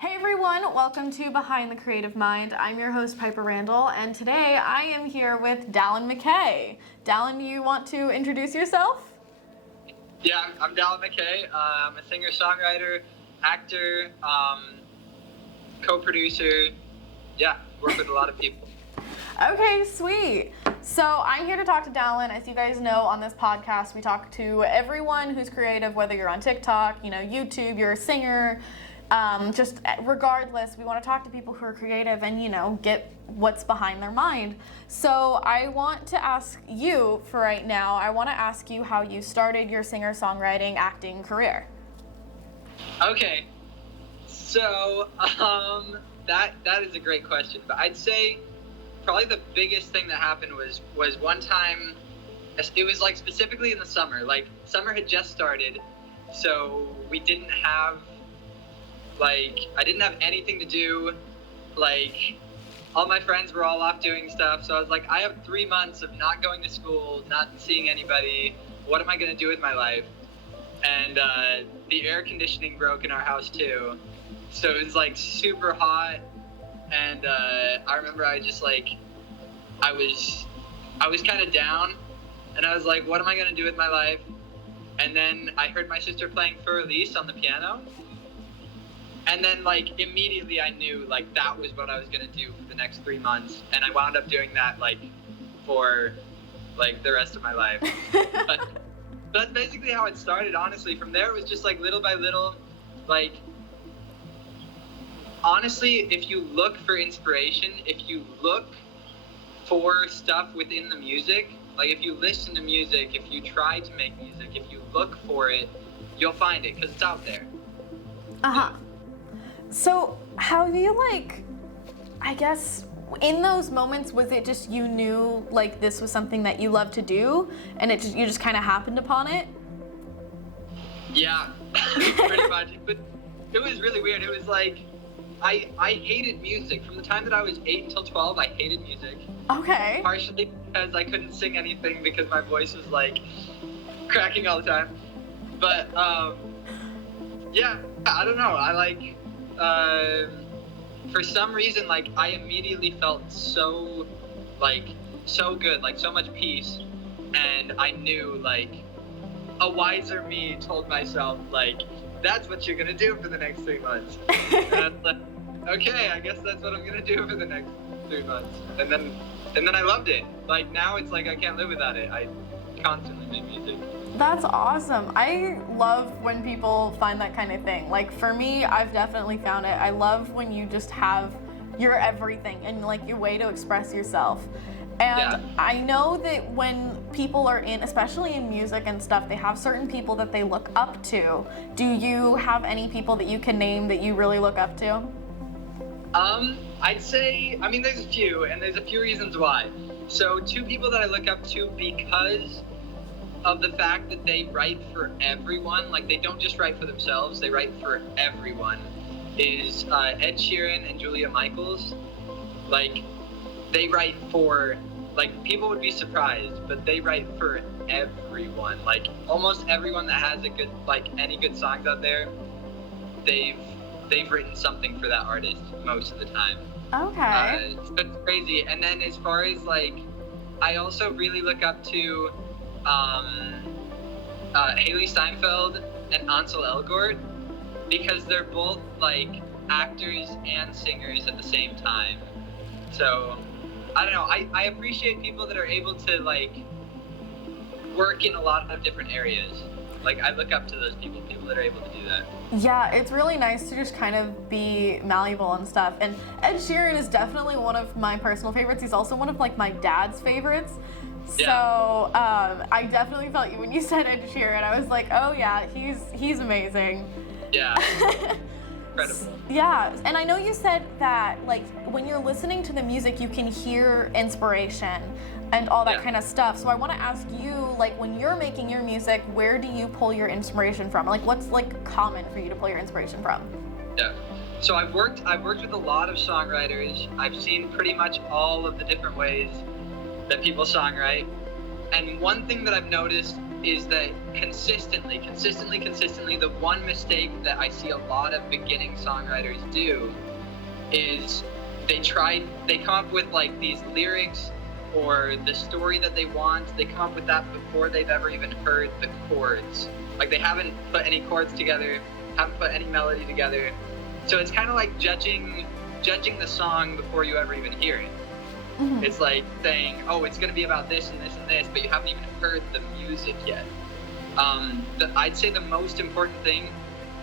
Hey everyone, welcome to Behind the Creative Mind. I'm your host, Piper Randall, and today I am here with Dallin Mckay. Dallin, you want to introduce yourself? Yeah, I'm Dallin Mckay. I'm a singer-songwriter, actor, co-producer. Yeah, work with a lot of people. Okay, sweet. So I'm here to talk to Dallin. As you guys know, on this podcast, we talk to everyone who's creative, whether you're on TikTok, YouTube, you're a singer, just regardless, we want to talk to people who are creative and, get what's behind their mind. So I want to ask you for right now, I want to ask you how you started your singer-songwriting acting career. Okay, so that is a great question, but I'd say probably the biggest thing that happened was one time, it was like specifically in the summer, like summer had just started, so we didn't have, I didn't have anything to do, all my friends were all off doing stuff, so I was like, I have 3 months of not going to school, not seeing anybody, what am I going to do with my life? And the air conditioning broke in our house too, so it was super hot, and I remember I just I was kind of down, and I was like, what am I going to do with my life? And then I heard my sister playing For Elise on the piano. And then, immediately I knew, that was what I was going to do for the next 3 months. And I wound up doing that, for, the rest of my life. But that's basically how it started, honestly. From there, it was just, little by little, honestly, if you look for inspiration, if you look for stuff within the music, if you listen to music, if you try to make music, if you look for it, you'll find it, because it's out there. Uh-huh. So how do you I guess in those moments, was it just you knew this was something that you loved to do and you just kind of happened upon it? Yeah, pretty much. But it was really weird. It was I hated music. From the time that I was 8 until 12, I hated music. Okay. Partially because I couldn't sing anything because my voice was cracking all the time. But yeah, I don't know. For some reason, I immediately felt so good, so much peace, and I knew, a wiser me told myself, that's what you're gonna do for the next 3 months. And I was okay, I guess that's what I'm gonna do for the next 3 months. And then I loved it. Now it's I can't live without it. I constantly make music. That's awesome. I love when people find that kind of thing. For me, I've definitely found it. I love when you just have your everything and your way to express yourself. And yeah. I know that when people are especially in music and stuff, they have certain people that they look up to. Do you have any people that you can name that you really look up to? I'd say, there's a few, and there's a few reasons why. So 2 people that I look up to because of the fact that they write for everyone, they don't just write for themselves, they write for everyone, is Ed Sheeran and Julia Michaels. They write for, people would be surprised, but they write for everyone. Almost everyone that has a good, any good songs out there, they've written something for that artist most of the time. Okay. So it's crazy. And then as far as, I also really look up to Haley Steinfeld and Ansel Elgort, because they're both actors and singers at the same time. So I don't know, I appreciate people that are able to work in a lot of different areas. I look up to those people that are able to do that. Yeah, it's really nice to just kind of be malleable and stuff. And Ed Sheeran is definitely one of my personal favorites. He's also one of my dad's favorites. So I definitely felt you when you said Ed Sheeran. I was like, oh yeah, he's amazing. Yeah. Incredible. Yeah, and I know you said that when you're listening to the music, you can hear inspiration and all that kind of stuff. So I want to ask you, when you're making your music, where do you pull your inspiration from? What's common for you to pull your inspiration from? Yeah. So I've worked with a lot of songwriters. I've seen pretty much all of the different ways that people songwrite. And one thing that I've noticed is that consistently, the one mistake that I see a lot of beginning songwriters do is they come up with like these lyrics or the story that they want. They come up with that before they've ever even heard the chords. Like they haven't put any chords together, haven't put any melody together. So it's kind of like judging the song before you ever even hear it. Mm-hmm. It's like saying, oh, it's going to be about this and this and this, but you haven't even heard the music yet. I'd say the most important thing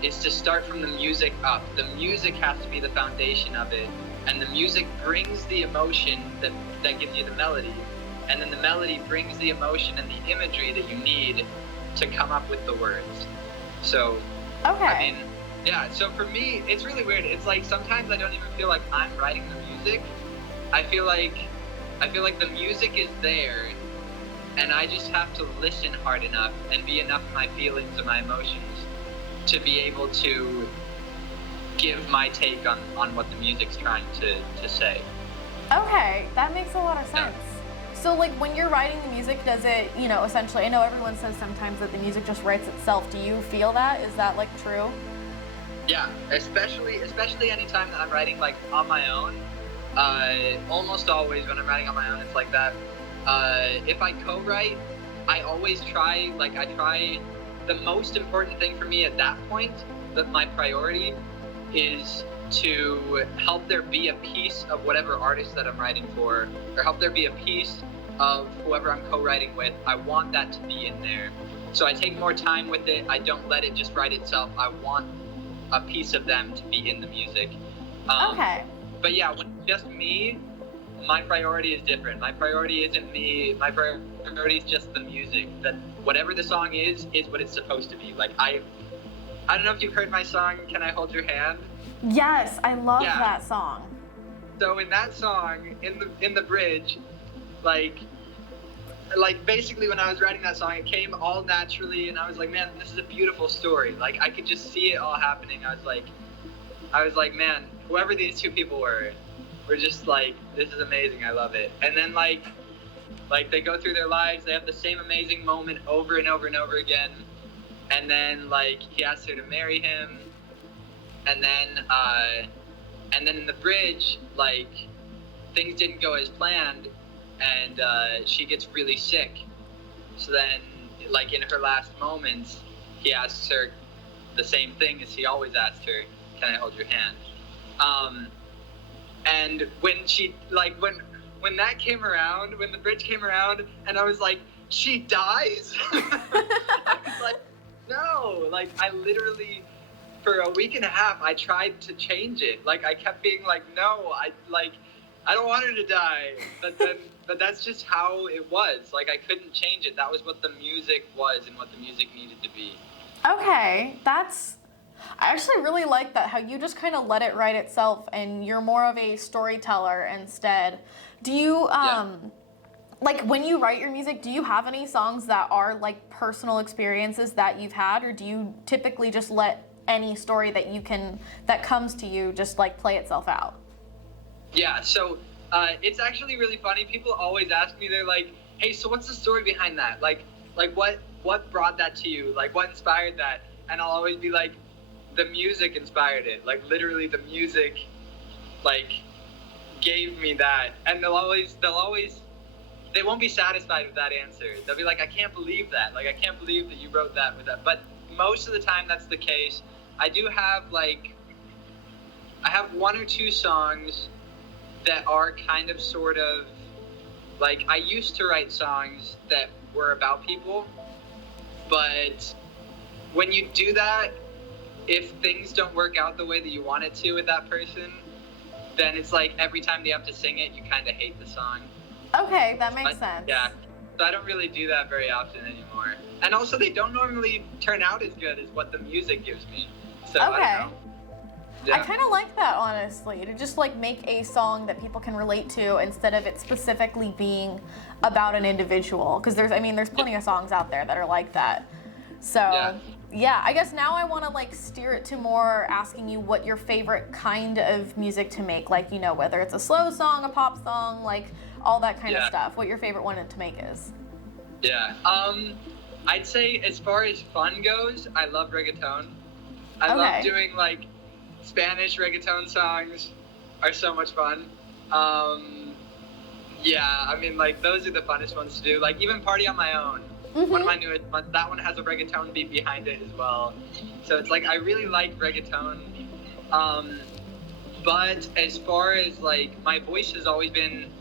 is to start from the music up. The music has to be the foundation of it, and the music brings the emotion that gives you the melody, and then the melody brings the emotion and the imagery that you need to come up with the words. So, okay. I mean, yeah, so for me, it's really weird. It's like sometimes I don't even feel like I'm writing the music. I feel like the music is there, and I just have to listen hard enough and be enough in my feelings and my emotions to be able to give my take on what the music's trying to say. Okay, that makes a lot of sense. Yeah. So like when you're writing the music, does it, essentially, I know everyone says sometimes that the music just writes itself. Do you feel that? Is that like true? Yeah, especially anytime that I'm writing like on my own. Almost always when I'm writing on my own, it's like that. If I co-write, I always try, the most important thing for me at that point, that my priority is to help there be a piece of whatever artist that I'm writing for, or help there be a piece of whoever I'm co-writing with. I want that to be in there. So I take more time with it. I don't let it just write itself. I want a piece of them to be in the music. Okay. But yeah, when it's just me, my priority is different. My priority isn't me. My priority is just the music. That whatever the song is what it's supposed to be. Like I don't know if you've heard my song, Can I Hold Your Hand? Yes, I love that song. So in that song, in the bridge, like basically when I was writing that song, it came all naturally, and I was like, man, this is a beautiful story. Like I could just see it all happening. I was like, man, whoever these two people were just like, this is amazing. I love it. And then like they go through their lives, they have the same amazing moment over and over and over again. And then like he asks her to marry him, and then in the bridge, like things didn't go as planned, and she gets really sick. So then like in her last moments, he asks her the same thing as he always asked her, can I hold your hand? And when she when that came around, when the bridge came around, and I was like, she dies? I was like, no. Like I literally, for a week and a half, I tried to change it. Like I kept being like, no, I don't want her to die. But that's just how it was. Like I couldn't change it. That was what the music was and what the music needed to be. Okay, I actually really like that, how you just kind of let it write itself and you're more of a storyteller instead. Do you, like when you write your music, do you have any songs that are like personal experiences that you've had, or do you typically just let any story that comes to you just like play itself out? Yeah, so it's actually really funny. People always ask me, they're like, hey, so what's the story behind that? Like what brought that to you? Like what inspired that? And I'll always be like, the music inspired it. Like literally the music like gave me that. And they won't be satisfied with that answer. They'll be like, I can't believe that. Like I can't believe that you wrote that with that. But most of the time that's the case. I have one or two songs that are kind of sort of like, I used to write songs that were about people, but when you do that, if things don't work out the way that you want it to with that person, then it's like every time they have to sing it, you kind of hate the song. Okay, that makes sense. Yeah, so I don't really do that very often anymore. And also they don't normally turn out as good as what the music gives me. So okay. I don't know. Yeah. I kind of like that, honestly, to just like make a song that people can relate to instead of it specifically being about an individual. Because there's plenty of songs out there that are like that. So yeah, I guess now I want to like steer it to more asking you what your favorite kind of music to make, like, whether it's a slow song, a pop song, like all that kind of stuff. What your favorite one to make is. Yeah. I'd say as far as fun goes, I love reggaeton. I Okay. love doing like Spanish reggaeton songs are so much fun. Yeah, I mean like those are the funnest ones to do. Like even Party on My Own. One of my newest ones, that one has a reggaeton beat behind it as well. So it's like I really like reggaeton. But as far as like my voice has always been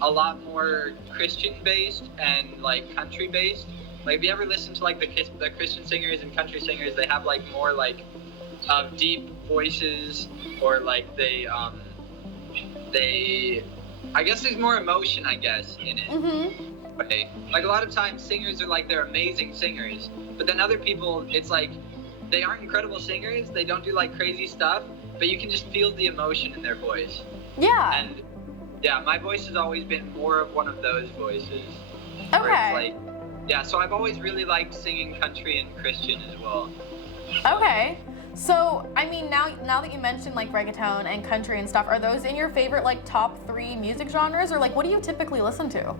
a lot more Christian based and like country based. Like if you ever listen to like the Christian singers and country singers, they have like more like deep voices, or like they I guess there's more emotion, I guess, in it. Okay. Like a lot of times singers are like they're amazing singers, but then other people it's like they aren't incredible singers, they don't do like crazy stuff, but you can just feel the emotion in their voice. Yeah. And yeah, my voice has always been more of one of those voices. Okay. Where it's like, yeah, so I've always really liked singing country and Christian as well. Okay. So, I mean, now that you mentioned like reggaeton and country and stuff, are those in your favorite like top 3 music genres, or like what do you typically listen to?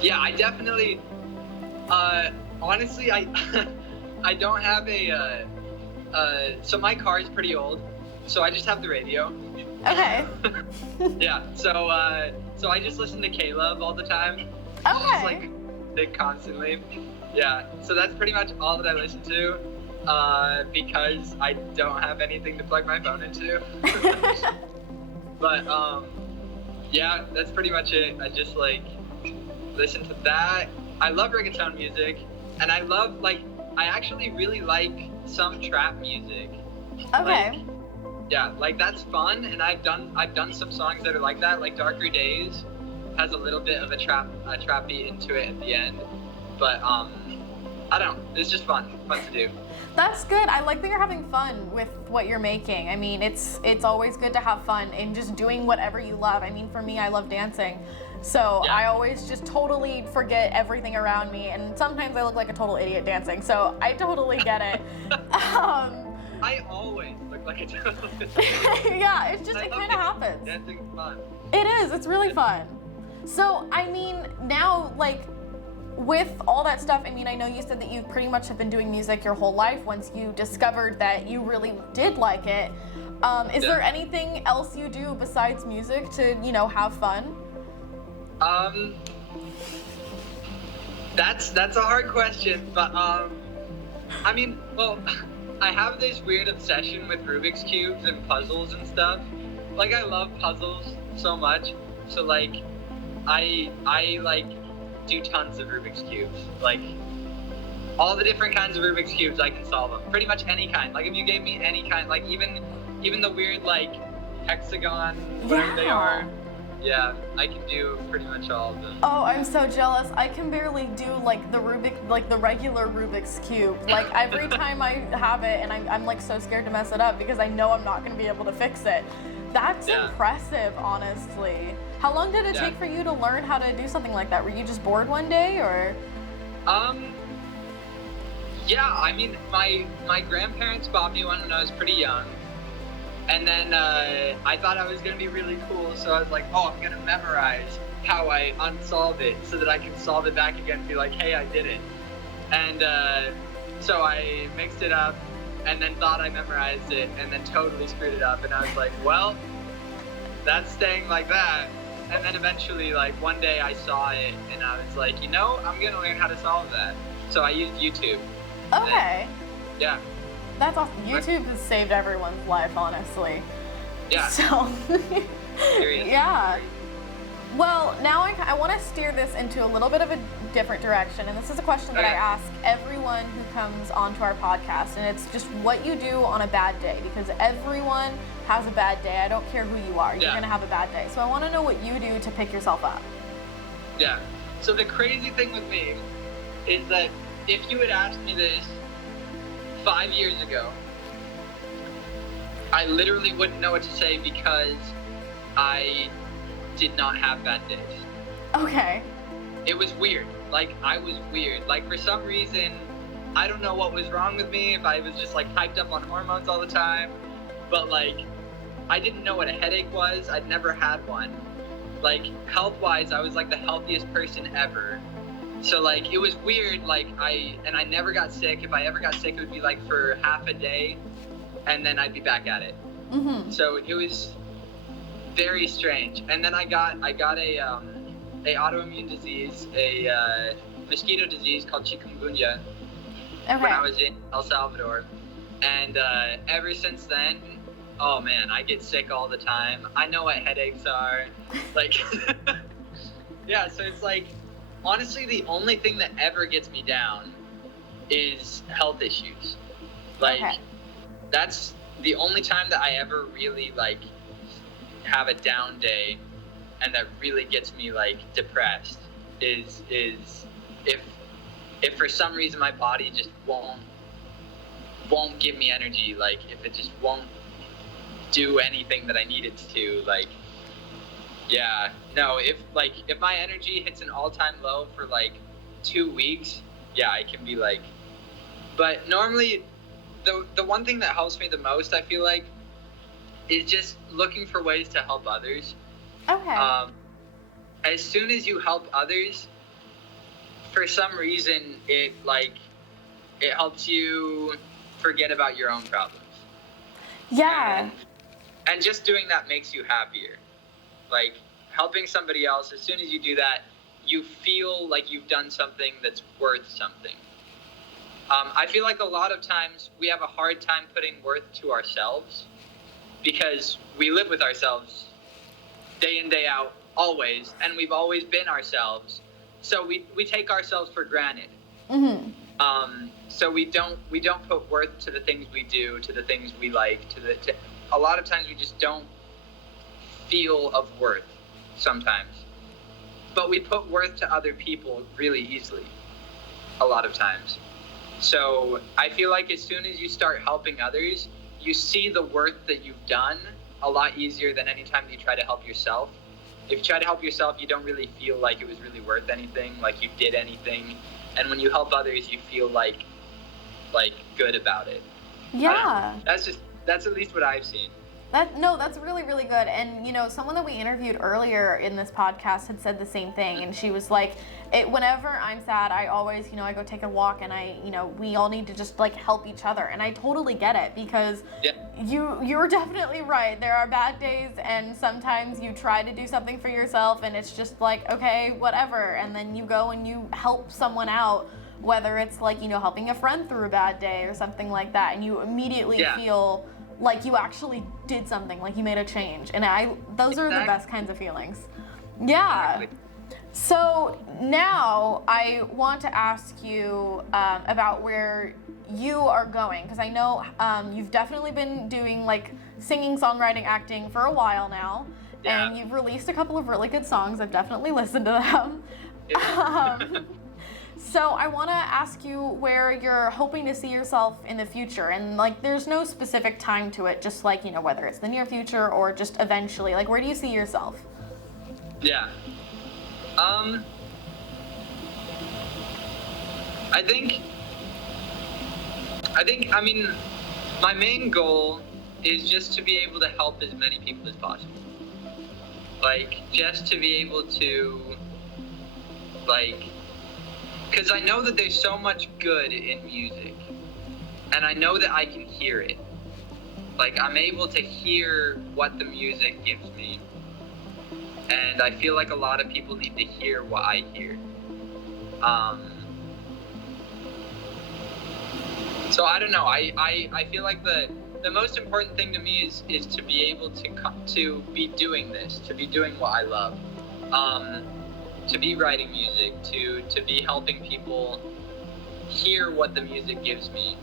Yeah, I definitely, honestly, I don't have so my car is pretty old, so I just have the radio. Okay. Yeah, so I just listen to Caleb all the time. Okay. Just like constantly. Yeah, so that's pretty much all that I listen to, because I don't have anything to plug my phone into. But yeah, that's pretty much it. I just like listen to that. I love reggaeton music, and I actually really like some trap music. Okay. Yeah, like that's fun, and I've done some songs that are like that, like Darker Days has a little bit of a trap beat into it at the end, but I don't know, it's just fun to do. That's good. I like that you're having fun with what you're making. I mean, it's always good to have fun in just doing whatever you love. I mean, for me, I love dancing. So Yeah. I always just totally forget everything around me, and sometimes I look like a total idiot dancing. So I totally get it. I always look like a total Yeah, it's just, it kind of happens. Dancing's fun. It is. It's really fun. So, I mean, now, like, with all that stuff, I mean, I know you said that you pretty much have been doing music your whole life once you discovered that you really did like it. Is there anything else you do besides music to, have fun? That's a hard question, but I mean, well, I have this weird obsession with Rubiks Cubes and puzzles and stuff. Like I love puzzles so much, so like I like do tons of Rubiks Cubes. Like all the different kinds of Rubiks Cubes, I can solve them. Pretty much any kind. Like if you gave me any kind, like even the weird like hexagon, whatever they are. Yeah, I can do pretty much all of them. Oh, I'm so jealous. I can barely do like the regular Rubik's Cube. Like every time I have it, and I'm like so scared to mess it up because I know I'm not gonna be able to fix it. That's impressive, honestly. How long did it take for you to learn how to do something like that? Were you just bored one day, or? Yeah, I mean, my grandparents bought me one when I was pretty young. And then I thought I was going to be really cool, so I was like, oh, I'm going to memorize how I unsolve it so that I can solve it back again and be like, hey, I did it. And so I mixed it up and then thought I memorized it and then totally screwed it up. And I was like, well, that's staying like that. And then eventually, like, one day I saw it and I was like, I'm going to learn how to solve that. So I used YouTube. Okay. Yeah. That's awesome. YouTube has saved everyone's life, honestly. Yeah. So, Seriously. yeah. Well, now I want to steer this into a little bit of a different direction, and this is a question that I ask everyone who comes onto our podcast, and it's just what you do on a bad day, because everyone has a bad day. I don't care who you are. You're going to have a bad day. So I want to know what you do to pick yourself up. Yeah. So the crazy thing with me is that if you had asked me this 5 years ago, I literally wouldn't know what to say because I did not have bad days. Okay. It was weird. Like, I was weird. Like, for some reason, I don't know what was wrong with me, if I was just, like, hyped up on hormones all the time, but, like, I didn't know what a headache was. I'd never had one. Like, health-wise, I was, like, the healthiest person ever. So like it was weird. Like I never got sick. If I ever got sick, it would be like for half a day, and then I'd be back at it. Mm-hmm. So it was very strange. And then I got a autoimmune disease, a mosquito disease called chikungunya when I was in El Salvador. And ever since then, oh man, I get sick all the time. I know what headaches are. Like, yeah, so it's like, honestly, the only thing that ever gets me down is health issues. Like, that's the only time that I ever really, like, have a down day and that really gets me, like, depressed is if for some reason my body just won't give me energy, like, if it just won't do anything that I need it to, like, yeah, no, if my energy hits an all-time low for, like, 2 weeks, yeah, I can be, like, but normally, the one thing that helps me the most, I feel like, is just looking for ways to help others. Okay. As soon as you help others, for some reason, it helps you forget about your own problems. Yeah. And just doing that makes you happier. Like, helping somebody else, as soon as you do that, you feel like you've done something that's worth something. I feel like a lot of times we have a hard time putting worth to ourselves because we live with ourselves day in, day out, always, and we've always been ourselves. So we take ourselves for granted. Mm-hmm. So we don't put worth to the things we do, to the things we like, a lot of times we just don't feel of worth sometimes. But we put worth to other people really easily a lot of times. So I feel like as soon as you start helping others, you see the worth that you've done a lot easier than any time you try to help yourself. If you try to help yourself, you don't really feel like it was really worth anything, like you did anything. And when you help others, you feel like good about it. Yeah. That's at least what I've seen. That's really, really good. And, you know, someone that we interviewed earlier in this podcast had said the same thing. And she was like, whenever I'm sad, I always, you know, I go take a walk and we all need to just, like, help each other. And I totally get it because you're definitely right. There are bad days and sometimes you try to do something for yourself and it's just like, okay, whatever. And then you go and you help someone out, whether it's like, you know, helping a friend through a bad day or something like that. And you immediately feel like you actually did something, like you made a change. And those are the best kinds of feelings. Yeah. Exactly. So now I want to ask you about where you are going, because I know you've definitely been doing like singing, songwriting, acting for a while now. Yeah. And you've released a couple of really good songs. I've definitely listened to them. Yeah. So I want to ask you where you're hoping to see yourself in the future, and like there's no specific time to it, just like, you know, whether it's the near future or just eventually, like where do you see yourself? Yeah. I mean, my main goal is just to be able to help as many people as possible. Like, just to be able to, like, because I know that there's so much good in music, and I know that I can hear it. Like, I'm able to hear what the music gives me, and I feel like a lot of people need to hear what I hear. So I don't know. I feel like the most important thing to me is to be able to be doing this, to be doing what I love. To be writing music, to be helping people hear what the music gives me.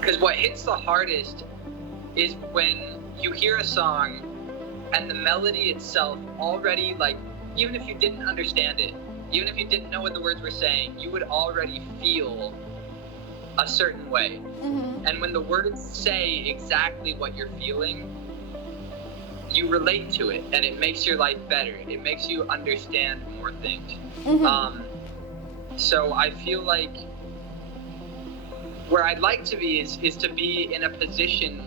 Because what hits the hardest is when you hear a song and the melody itself already, like, even if you didn't understand it, even if you didn't know what the words were saying, you would already feel a certain way. Mm-hmm. And when the words say exactly what you're feeling, you relate to it, and it makes your life better. It makes you understand more things. Mm-hmm. So I feel like where I'd like to be is to be in a position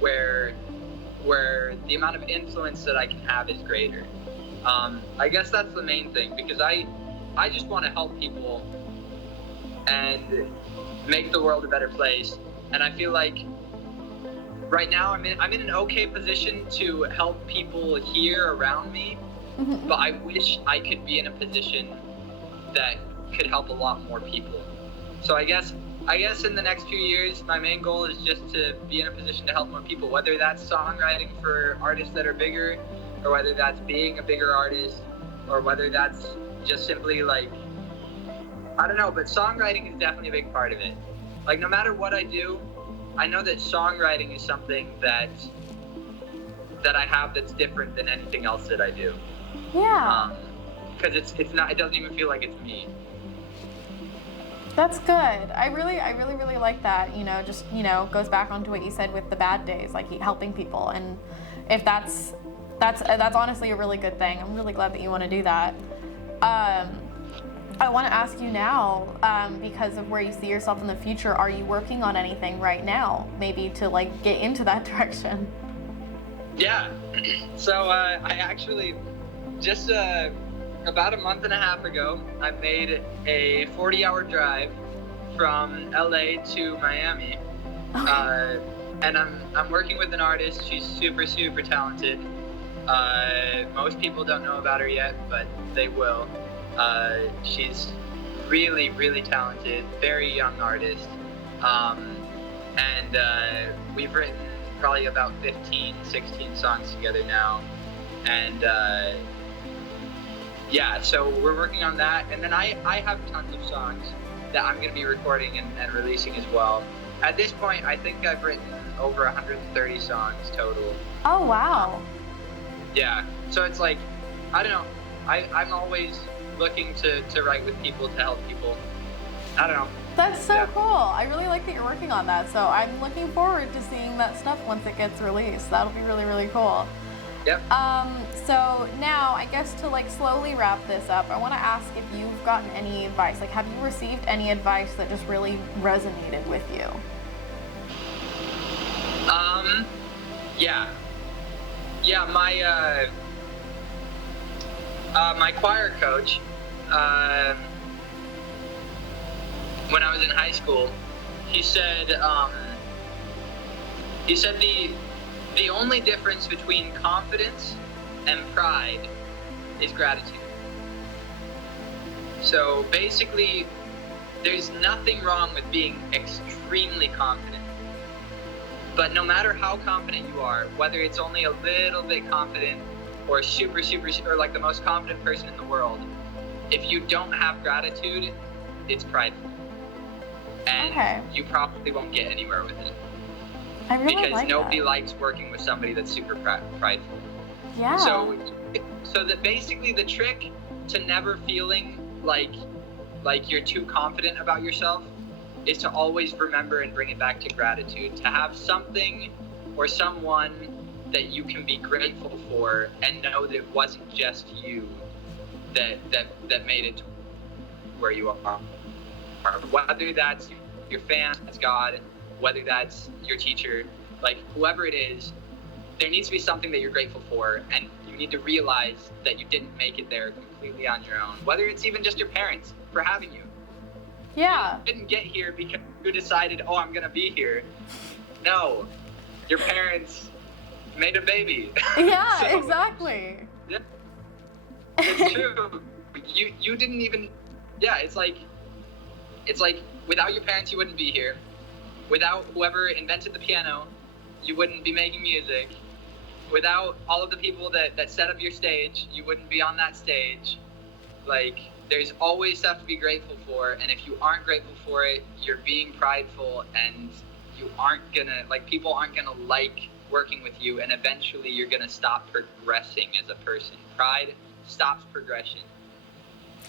where the amount of influence that I can have is greater. I guess that's the main thing, because I just want to help people and make the world a better place. And I feel like right now I'm in an okay position to help people here around me, but I wish I could be in a position that could help a lot more people. So I guess in the next few years, my main goal is just to be in a position to help more people, whether that's songwriting for artists that are bigger, or whether that's being a bigger artist, or whether that's just simply like, I don't know, but songwriting is definitely a big part of it. Like, no matter what I do, I know that songwriting is something that I have that's different than anything else that I do. Yeah. Because it's not, it doesn't even feel like it's me. That's good. I really like that. You know, just, you know, goes back onto what you said with the bad days, like helping people. And if that's honestly a really good thing. I'm really glad that you want to do that. I want to ask you now, because of where you see yourself in the future, are you working on anything right now, maybe to like get into that direction? Yeah. So I actually just about a month and a half ago, I made a 40-hour drive from LA to Miami. Okay. And I'm working with an artist. She's super talented. Most people don't know about her yet, but they will. She's really talented, very young artist. And we've written probably about 15, 16 songs together now. And yeah, so we're working on that. And then I have tons of songs that I'm going to be recording and releasing as well. At this point, I think I've written over 130 songs total. Oh, wow. Yeah, so it's like, I don't know, I'm always looking to write with people, to help people. I don't know. That's so cool. I really like that you're working on that. So I'm looking forward to seeing that stuff once it gets released. That'll be really cool. Yep. So now I guess to like slowly wrap this up, I want to ask if you've gotten any advice. Like, have you received any advice that just really resonated with you? Yeah, my choir coach, when I was in high school, he said the only difference between confidence and pride is gratitude. So basically, there's nothing wrong with being extremely confident. But no matter how confident you are, whether it's only a little bit confident or super, or like the most confident person in the world, if you don't have gratitude, it's prideful. And you probably won't get anywhere with it. I really because like nobody that. Likes working with somebody that's super prideful. Yeah. So that basically the trick to never feeling like you're too confident about yourself is to always remember and bring it back to gratitude, to have something or someone that you can be grateful for and know that it wasn't just you that made it to where you are. Whether that's your fan, that's God, whether that's your teacher, like whoever it is, there needs to be something that you're grateful for, and you need to realize that you didn't make it there completely on your own. Whether it's even just your parents for having you. Yeah. You didn't get here because you decided, oh, I'm gonna be here. No, your parents made a baby. Yeah, So, exactly. Yeah, it's true. You didn't even. Yeah, it's like without your parents, you wouldn't be here. Without whoever invented the piano, you wouldn't be making music. Without all of the people that set up your stage, you wouldn't be on that stage. Like, there's always stuff to be grateful for, and if you aren't grateful for it, you're being prideful, and you aren't gonna, like, people aren't gonna like working with you, and eventually you're gonna stop progressing as a person. Pride stops progression.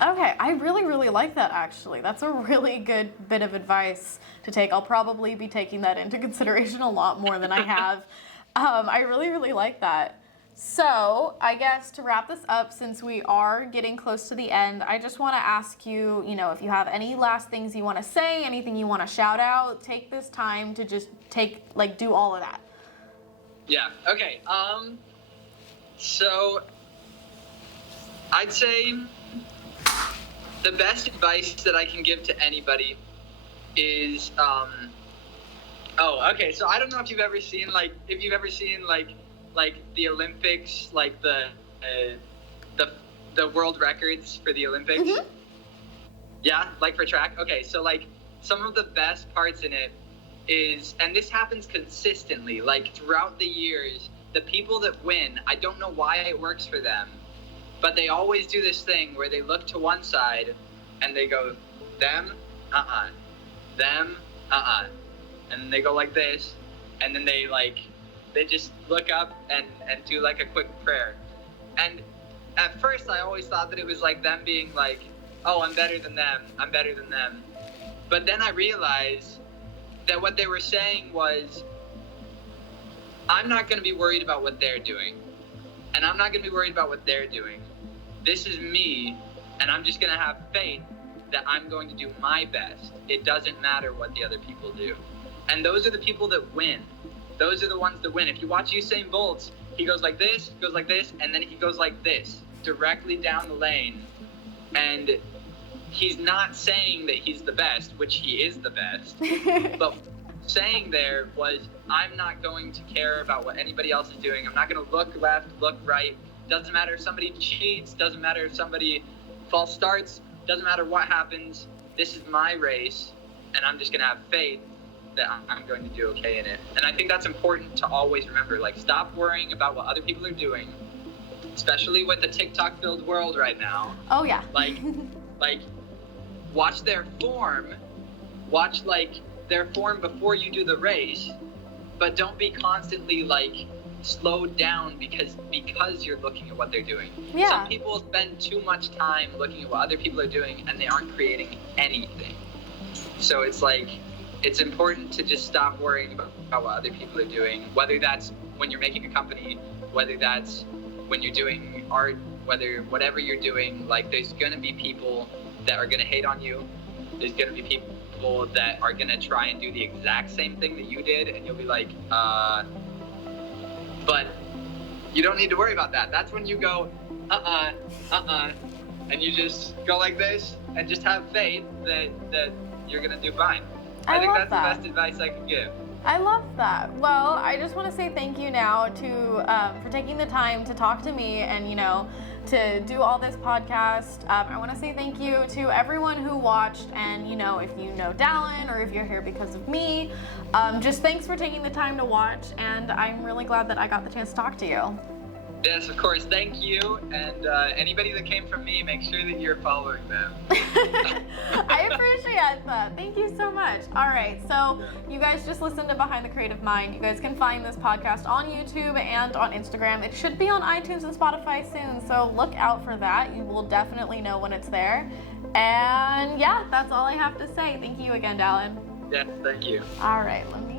Okay, I really like that, actually. That's a really good bit of advice to take. I'll probably be taking that into consideration a lot more than I have. I really like that. So, I guess to wrap this up, since we are getting close to the end, I just want to ask you, if you have any last things you want to say, anything you want to shout out, take this time to just do all of that. Yeah, okay. So I'd say the best advice that I can give to anybody is, okay. So I don't know if you've ever seen like the Olympics, like the world records for the Olympics. Mm-hmm. Yeah, like for track. Okay, so like some of the best parts in it is, and this happens consistently, like throughout the years, the people that win, I don't know why it works for them, but they always do this thing where they look to one side and they go, them, them, and then they go like this, and then they just look up and do like a quick prayer. And at first I always thought that it was like them being like, oh, I'm better than them. But then I realized that what they were saying was, I'm not going to be worried about what they're doing, and I'm not going to be worried about what they're doing. This is me, and I'm just going to have faith that I'm going to do my best. It doesn't matter what the other people do. And those are the people that win. Those are the ones that win. If you watch Usain Bolt, he goes like this, and then he goes like this, directly down the lane. And he's not saying that he's the best, which he is the best, but saying there was, I'm not going to care about what anybody else is doing. I'm not going to look left, look right. Doesn't matter if somebody cheats, doesn't matter if somebody false starts, doesn't matter what happens. This is my race, and I'm just going to have faith that I'm going to do okay in it. And I think that's important to always remember. Like, stop worrying about what other people are doing, especially with the TikTok-filled world right now. Oh, yeah. Like, watch their form. Watch, their form before you do the race, but don't be constantly, slowed down because you're looking at what they're doing. Yeah. Some people spend too much time looking at what other people are doing, and they aren't creating anything. So it's important to just stop worrying about what other people are doing, whether that's when you're making a company, whether that's when you're doing art, whatever you're doing. There's gonna be people that are gonna hate on you. There's gonna be people that are gonna try and do the exact same thing that you did, and you'll be like, but you don't need to worry about that. That's when you go, and you just go like this and just have faith that you're gonna do fine. I think that's the best advice I can give. I love that. Well, I just want to say thank you now for taking the time to talk to me and, to do all this podcast. I want to say thank you to everyone who watched, and, if you know Dallin or if you're here because of me, just thanks for taking the time to watch, and I'm really glad that I got the chance to talk to you. Yes, of course. Thank you. And anybody that came from me, make sure that you're following them. I appreciate that. Thank you so much. All right. So you guys just listened to Behind the Creative Mind. You guys can find this podcast on YouTube and on Instagram. It should be on iTunes and Spotify soon. So look out for that. You will definitely know when it's there. And yeah, that's all I have to say. Thank you again, Dallin. Yes, thank you. All right. Let me